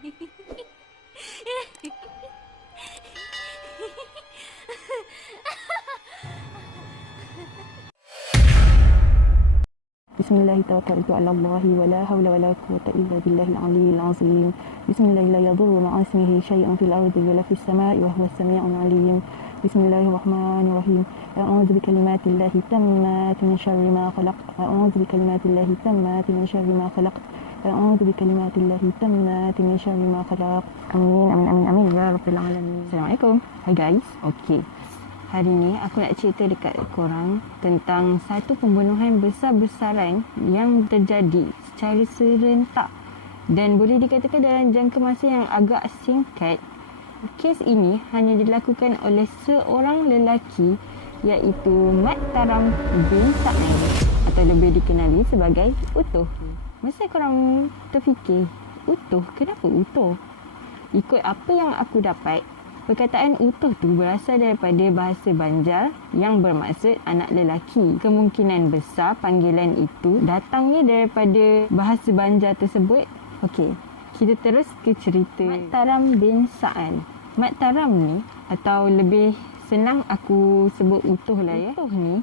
Bismillah tawakkaltu ala Allah wa la hawla wa la quwwata illa billahil aliyyil azim. Bismillah la yadurru ma'a ismihi syai'un fil ardi wa la fis sama'i wa huwas samii'ul 'aliim. Bismillahirrahmanirrahim. A'udzu bikalimatillahi tammati min syarri ma khalaq. A'udzu bikalimatillahi tammati min syarri ma khalaq. A'udzu bikalimatillahi tammati min syarri ma khalaq. Amin amin amin amin ya rabbil alamin. Assalamualaikum. Hai guys. Okey. Hari ni aku nak cerita dekat korang tentang satu pembunuhan besar-besaran yang terjadi secara serentak dan boleh dikatakan dalam jangka masa yang agak singkat. Kes ini hanya dilakukan oleh seorang lelaki iaitu Mat Taram bin Sa'ad atau lebih dikenali sebagai Utuh. Mesti korang terfikir, Utuh? Kenapa Utuh? Ikut apa yang aku dapat, perkataan utuh tu berasal daripada bahasa Banjar yang bermaksud anak lelaki. Kemungkinan besar panggilan itu datangnya daripada bahasa Banjar tersebut. Okey, kita terus ke cerita Mat Taram bin Sa'ad. Mat Taram ni, atau lebih senang aku sebut Utuh lah ya. Utuh ni,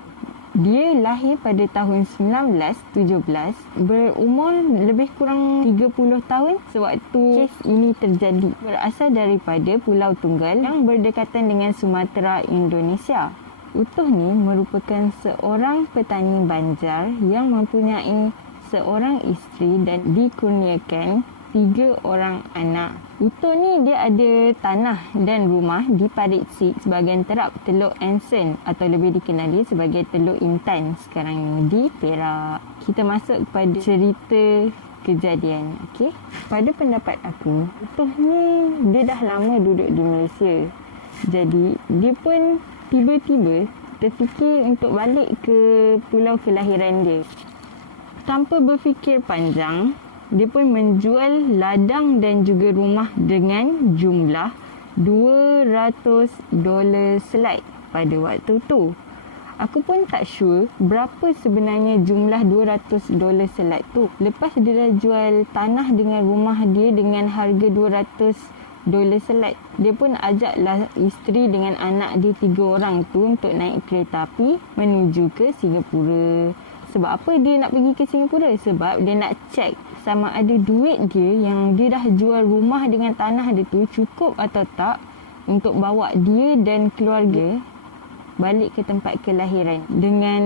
dia lahir pada tahun 1917, berumur lebih kurang 30 tahun sewaktu kes ini terjadi. Berasal daripada Pulau Tunggal yang berdekatan dengan Sumatera, Indonesia. Utuh ni merupakan seorang petani Banjar yang mempunyai seorang isteri dan dikurniakan 3 orang anak. Utuh ni dia ada tanah dan rumah di Parit Sik, sebahagian terap Teluk Anson atau lebih dikenali sebagai Teluk Intan sekarang ni di Perak. Kita masuk kepada cerita kejadian. Okey. Pada pendapat aku, Utuh ni dia dah lama duduk di Malaysia. Jadi dia pun tiba-tiba terfikir untuk balik ke pulau kelahiran dia. Tanpa berfikir panjang, dia pun menjual ladang dan juga rumah dengan jumlah $200 selai pada waktu tu. Aku pun tak sure berapa sebenarnya jumlah $200 selai tu. Lepas dia dah jual tanah dengan rumah dia dengan harga $200 selai, dia pun ajaklah isteri dengan anak dia 3 orang tu untuk naik kereta api menuju ke Singapura. Sebab apa dia nak pergi ke Singapura? Sebab dia nak cek sama ada duit dia yang dia dah jual rumah dengan tanah dia tu cukup atau tak untuk bawa dia dan keluarga balik ke tempat kelahiran dengan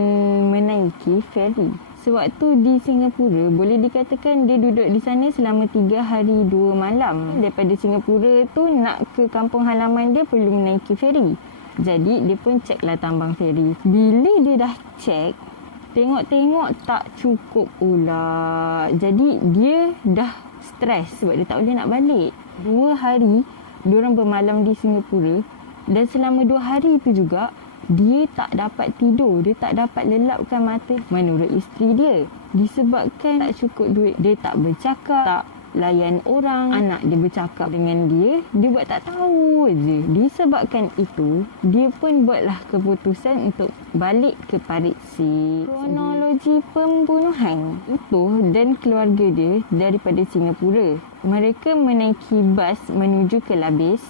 menaiki feri. Sewaktu di Singapura, boleh dikatakan dia duduk di sana selama 3 hari 2 malam. Daripada Singapura tu nak ke kampung halaman dia perlu menaiki feri. Jadi dia pun ceklah tambang feri. Bila dia dah cek, tengok-tengok tak cukup pula. Jadi dia dah stres sebab dia tak boleh nak balik. 2 hari diorang bermalam di Singapura dan selama 2 hari itu juga dia tak dapat tidur, dia tak dapat lelapkan mata. Menurut isteri dia, disebabkan tak cukup duit, dia tak bercakap, tak layan orang. Anak dia bercakap dengan dia buat tak tahu je. Disebabkan itu, dia pun buatlah keputusan untuk balik ke Parit Sik. Kronologi pembunuhan Utuh dan keluarga dia daripada Singapura. Mereka menaiki bas menuju ke Labis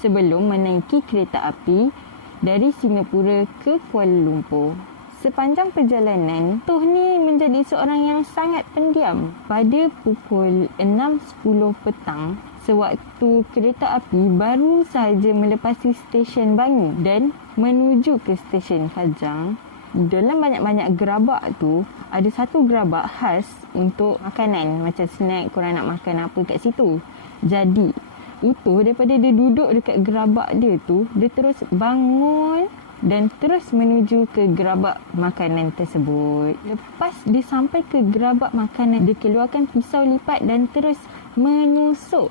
sebelum menaiki kereta api dari Singapura ke Kuala Lumpur. Sepanjang perjalanan, Utuh ni menjadi seorang yang sangat pendiam. Pada pukul 6.10 petang, sewaktu kereta api baru sahaja melepasi stesen Bangi dan menuju ke stesen Fajang, dalam banyak-banyak gerabak tu, ada satu gerabak khas untuk makanan, macam snack, korang nak makan apa kat situ. Jadi, Utuh daripada dia duduk dekat gerabak dia tu, dia terus bangun dan terus menuju ke gerabak makanan tersebut. Lepas dia sampai ke gerabak makanan, dia keluarkan pisau lipat dan terus menusuk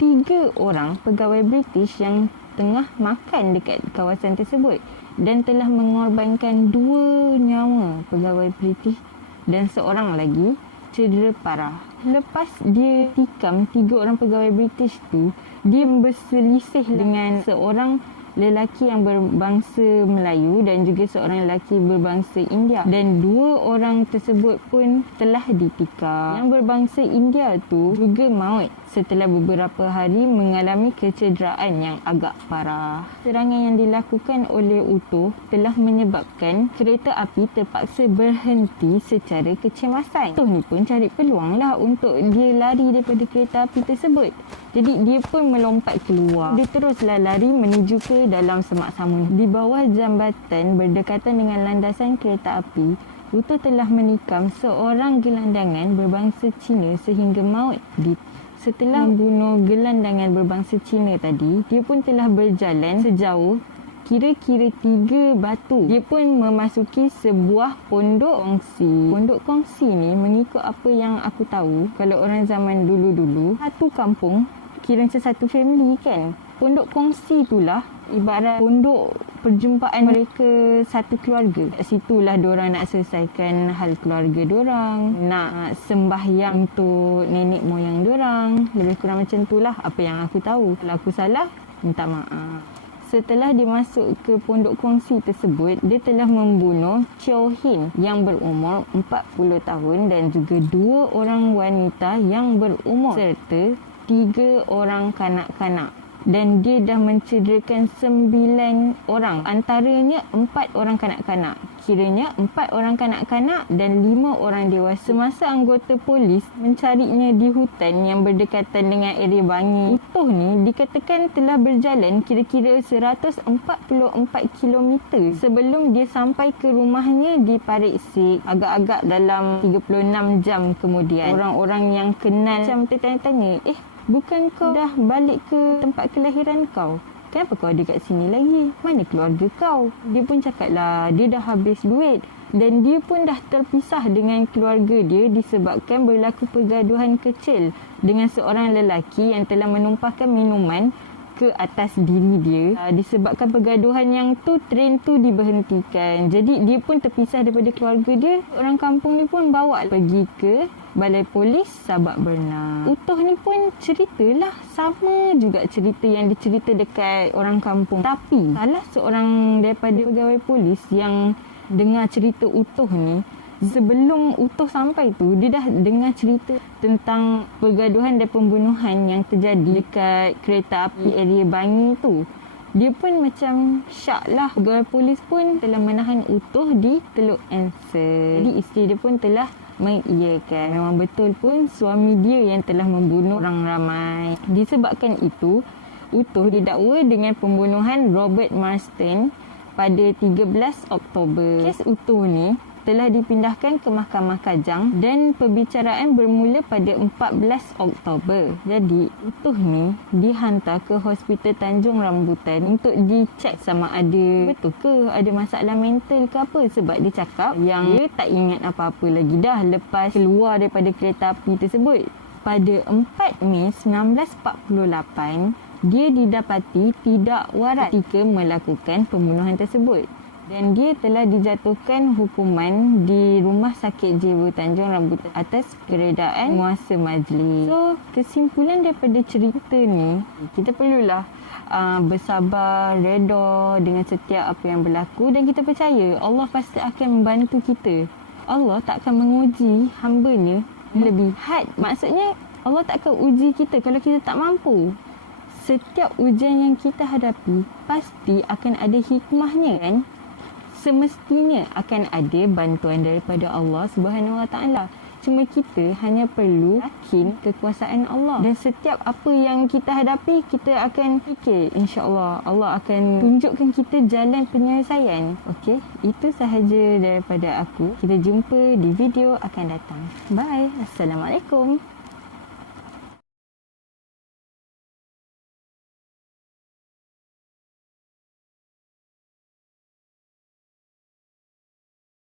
3 orang pegawai British yang tengah makan dekat kawasan tersebut dan telah mengorbankan 2 nyawa pegawai British dan seorang lagi cedera parah. Lepas dia tikam 3 orang pegawai British tu, dia berselisih dengan seorang lelaki yang berbangsa Melayu dan juga seorang lelaki berbangsa India. Dan dua orang tersebut pun telah ditikam. Yang berbangsa India tu juga maut setelah beberapa hari mengalami kecederaan yang agak parah. Serangan yang dilakukan oleh UTO telah menyebabkan kereta api terpaksa berhenti secara kecemasan. UTO ni pun cari peluang lah untuk dia lari daripada kereta api tersebut. Jadi dia pun melompat keluar. Dia teruslah lari menuju ke dalam semak samun. Di bawah jambatan berdekatan dengan landasan kereta api, UTO telah menikam seorang gelandangan berbangsa Cina sehingga maut. Setelah membunuh gelandangan berbangsa Cina tadi, dia pun telah berjalan sejauh kira-kira 3 batu. Dia pun memasuki sebuah pondok kongsi. Pondok kongsi ni mengikut apa yang aku tahu, kalau orang zaman dulu-dulu, satu kampung kira macam satu family kan. Pondok kongsi itulah ibarat pondok perjumpaan mereka satu keluarga. Kat situlah diorang nak selesaikan hal keluarga diorang, nak sembahyang untuk nenek moyang diorang. Lebih kurang macam itulah apa yang aku tahu. Kalau aku salah, minta maaf. Setelah dia masuk ke pondok kongsi tersebut, dia telah membunuh Chow Hin yang berumur 40 tahun dan juga 2 orang wanita yang berumur serta 3 orang kanak-kanak. Dan dia dah mencederakan 9 orang. Antaranya 4 orang kanak-kanak. Kiranya 4 orang kanak-kanak dan 5 orang dewasa. Semasa anggota polis mencarinya di hutan yang berdekatan dengan area Bangi, UTO ni dikatakan telah berjalan kira-kira 144 km sebelum dia sampai ke rumahnya di Parit Sik. Agak-agak dalam 36 jam kemudian. Orang-orang yang kenal macam tertanya-tanya, bukan kau dah balik ke tempat kelahiran kau? Kenapa kau ada kat sini lagi? Mana keluarga kau? Dia pun cakap lah, dia dah habis duit. Dan dia pun dah terpisah dengan keluarga dia disebabkan berlaku pergaduhan kecil dengan seorang lelaki yang telah menumpahkan minuman ke atas diri dia. Disebabkan pergaduhan yang tu, train tu diberhentikan. Jadi dia pun terpisah daripada keluarga dia. Orang kampung ni pun bawa pergi ke balai polis Sabak Bernam. UTO ni pun ceritalah sama juga cerita yang dicerita dekat orang kampung. Tapi salah seorang daripada pegawai polis yang dengar cerita UTO ni, sebelum UTO sampai tu, dia dah dengar cerita tentang pergaduhan dan pembunuhan yang terjadi dekat kereta api area Bangi tu. Dia pun macam syak lah. Pegawai polis pun telah menahan UTO di Teluk Ansel. Jadi isteri dia pun telah mengiyakan. Memang betul pun suami dia yang telah membunuh orang ramai. Disebabkan itu, UTO didakwa dengan pembunuhan Robert Marston pada 13 Oktober. Kes UTO ni telah dipindahkan ke Mahkamah Kajang dan perbicaraan bermula pada 14 Oktober. Jadi, UTO ni dihantar ke Hospital Tanjung Rambutan untuk dicek sama ada betul ke ada masalah mental ke apa. Sebab dia cakap yang dia tak ingat apa-apa lagi dah lepas keluar daripada kereta api tersebut. Pada 4 Mei 1948, dia didapati tidak waras ketika melakukan pembunuhan tersebut. Dan dia telah dijatuhkan hukuman di Rumah Sakit Jiwa Tanjung Rambutan atas keredaan muasa majlis. So, kesimpulan daripada cerita ni, kita perlulah bersabar, reda dengan setiap apa yang berlaku dan kita percaya Allah pasti akan membantu kita. Allah tak akan menguji hamba-Nya lebih had. Maksudnya, Allah tak akan uji kita kalau kita tak mampu. Setiap ujian yang kita hadapi pasti akan ada hikmahnya kan? Semestinya akan ada bantuan daripada Allah Subhanahu Wa Taala. Cuma kita hanya perlu yakin kekuasaan Allah. Dan setiap apa yang kita hadapi, kita akan fikir, insya-Allah Allah akan tunjukkan kita jalan penyelesaian. Okey, itu sahaja daripada aku. Kita jumpa di video akan datang. Bye. Assalamualaikum.